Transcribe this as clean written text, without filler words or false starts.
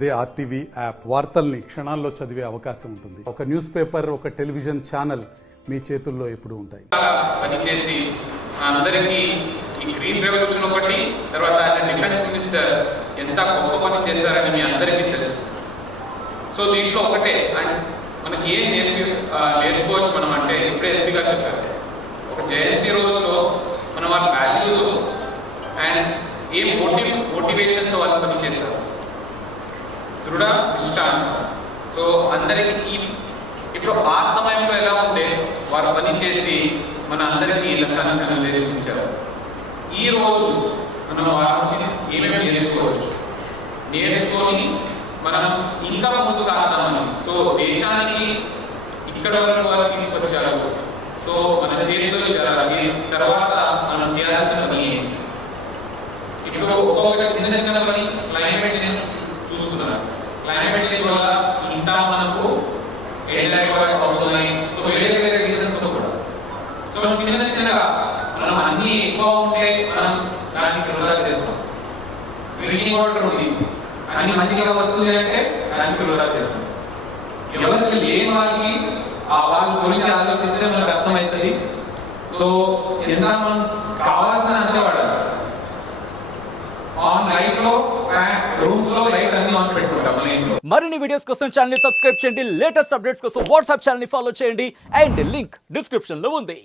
అదే RTV app వార్తల్ని క్షణాల్లో చదివే అవకాశం ఉంటుంది. ఒక న్యూస్ పేపర్, ఒక టెలివిజన్ ఛానల్ మీ చేతుల్లో ఎప్పుడు ఉంటాయి. పనిచేసి అందరికీ ఈ గ్రీన్ రెవల్యూషన్ ఒకటి, తర్వాత డిఫెన్స్ మినిస్టర్ ఎంత గొప్ప పని చేశారని మీ అందరికీ తెలుసు. సో దీంట్లో ఒకటే మనకి ఏం నేర్చుకోవచ్చు మనం అంటే, ఇప్పుడే ఎస్పీ గారు చెప్పారు, ఒక జయంతి రోజులో మన వాళ్ళ వాల్యూస్ అండ్ ఏ మోటివేషన్తో వాళ్ళు పని చేశారు, దృఢ నిష్ఠ. సో అందరికీ ఇప్పుడు ఆ సమయంలో ఎలా ఉంటే వారు పని చేసి మన అందరికీ లక్ష్యాన్ని నిర్దేశించారు. ఈ రోజు మనం వారి నుంచి ఏమేమి నేర్చుకొని మనం ఇంకా ముందు సాగుతామని. సో దేశానికి ఇక్కడ వరకు వారు తీసుకొచ్చారు. సో మన చేతిలో తర్వాత మనం చేయాల్సిన పని ఇప్పుడు ఒక్కొక్క చిన్న చిన్న పని క్లైమేట్ చేంజ్ చూస్తున్నారు. క్లైమేట్ చేంజ్ వల్ల ఇంకా మనకు అవుతున్నాయి. సో వేరే వేరే రీజన్స్ కూడా. సో చిన్న చిన్నగా మనం అన్ని ఎక్కువ ఉంటే మనం దానికి వృధా చేస్తాం. డ్రింకింగ్ వాటర్ ఉంది, అన్ని మంచిగా వస్తుంది అంటే దానికి వృధా చేస్తాం. ఎవరికి లేని వాళ్ళకి వాళ్ళ గురించి ఆలోచిస్తే మనకు అర్థమవుతుంది. సో ఎంత మనం కావాల్సిన అంతే వాడాలి. ఆన్ లైట్ లో రూమ్స్ లో లైట్ అన్ని ఆన్ పెట్టుకుంటాం మన ఇంట్లో. మరిన్ని వీడియోస్ కోసం ఛానల్ ని సబ్స్క్రైబ్ చేయండి. లేటెస్ట్ అప్డేట్స్ కోసం వాట్సాప్ ఛానల్ ని ఫాలో చేయండి. అండ్ లింక్ డిస్క్రిప్షన్ లో ఉంది.